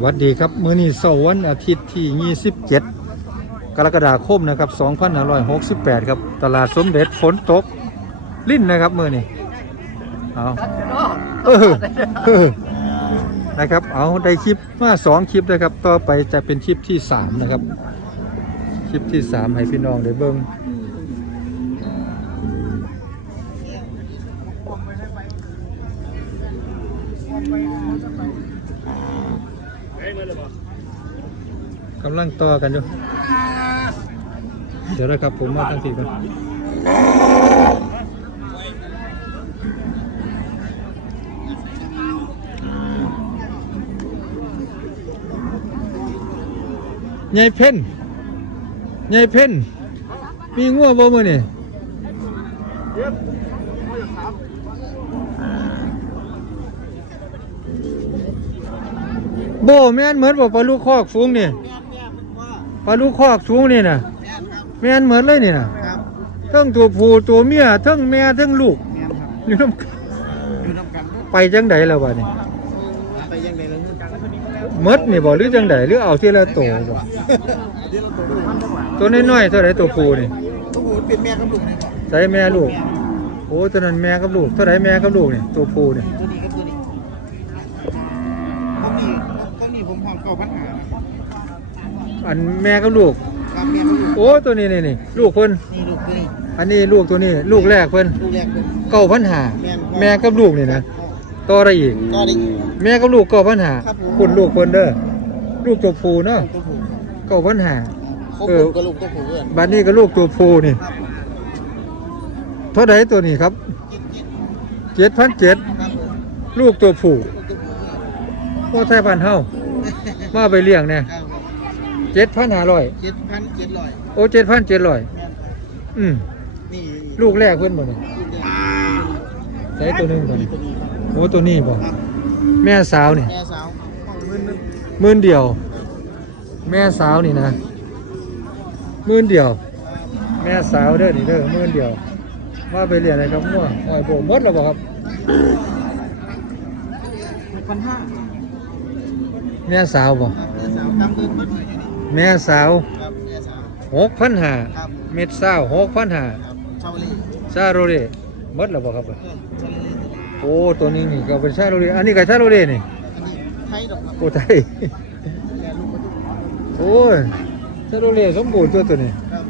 หวัสดีครับ มื้อนี้เสาร์วันอาทิตย์ที่ 27 กรกฎาคมนะครับ2568 ครับ ตลาดสมเด็จฝนตก ลิ้นนะครับ มื้อนี้เอาเออเออนะครับ เอาได้คลิปมาสองคลิปนะครับ ต่อไปจะเป็นคลิปที่3นะครับ คลิปที่3ให้พี่น้องได้เบิ่ง กำลังต่อกันอยู่เดี๋ยวนะครับผมมาตั้งทีก่อนยายเพ่นยายเพ่นมีงัวบ่มือนี่ โบแม่นเหมือนบ่ปลาลูกคอกสูงนี่ปลาลูกคอกสูงนี่น่ะแม่นเหมือนเลยนี่น่ะครับทั้งตัวผู้ตัวเมียทั้งแม่ทั้งลูกแม่นครับอยู่น้ำกันอยู่น้ำกันไปจังไดแล้ววะนี่ไปยังไงล่ะเงินมดนี่บ่หรือจังไดหรือเอาทีละตัวบ่เดี๋ยวเราตัวลูกมันจังหวะตัวน้อยๆเท่าไหร่ตัวผู้นี่ตัวผู้เป็นแม่กับลูกนี่ก่อนใส่แม่ลูกโอ้ตัวนั้นแม่กับลูกเท่าไหร่แม่กับลูกนี่ตัวผู้นี่ตัวนี้กับตัวนี้เขานี่เขา นี่ผมห้องเก้าพันหาอันแม่กับลูกครับแม่กับลูกโอ้ตัวนี้นี่นี่ลูกเพิ่นนี่ลูกตัวนี้อันนี้ลูกตัวนี้ ลูกแรกเพิ่นลูกแรกเป็นเก้าพันหาแม่นแม่กับลูกนี่นะต่อได้อีก ก็ได้อีกแม่กับลูกเก้าพันหาครับผม คุณลูกเพิ่นเด้อลูกตัวผู้เนาะตัวผู้เก้าพันหา ครบเออกับลูกตัวผู้เพื่อนบัดนี้ก็ลูกตัวผู้นี่ ครับเท่าไหร่ตัวนี้ครับเจ็ดพันเจ็ดครับผมลูกตัวผู้ลูกตัวผู้เพื่อนโอ้ไทยบ้านเฮา มาไปเลี้ยงเนี่ยครับเจ็ดพันห้าร้อยเจ็ดพันเจ็ดร้อยโอ้เจ็ดพันเจ็ดร้อยแม่นครับอืมนี่ลูกแรกเพิ่นบ่นี่ลูกแรกใช้ตัวหนึงตัวนี้ตัวนี้ครับโอ้ตัวนี้บ่ครับแม่สาวนี่แม่สาวห้องมื่นนึงหมื่นเดียว แม่สาวนี่นะหมื่นเดียวแม่สาวเด้อนี่เด้อหมื่นเดียวว่าไปเรียนอะไรครับมั่วอ้อยโบหมดแล้วบ่ครับหกพันห้า แม่สาวบ่ครับแม่สาวกำเงินมาหน่อยอยู่นี่แม่สาวครับแม่สาวหกพันห้าครับเม็ดสาวหกพันห้าครับชาวลีซาโรเล่หมดแล้วบ่ครับเพื่อนชาวลีโอ้ตัวนี้นี่ก็เป็นซาโรเล่อันนี้ก็ซาโรเล่นี่อันนี้ไทยดอกครับโอ้ไทยแกลูกกระดุกโอ้ยซาโรเล่สมบูรณ์ตัวตัวนี้ครับ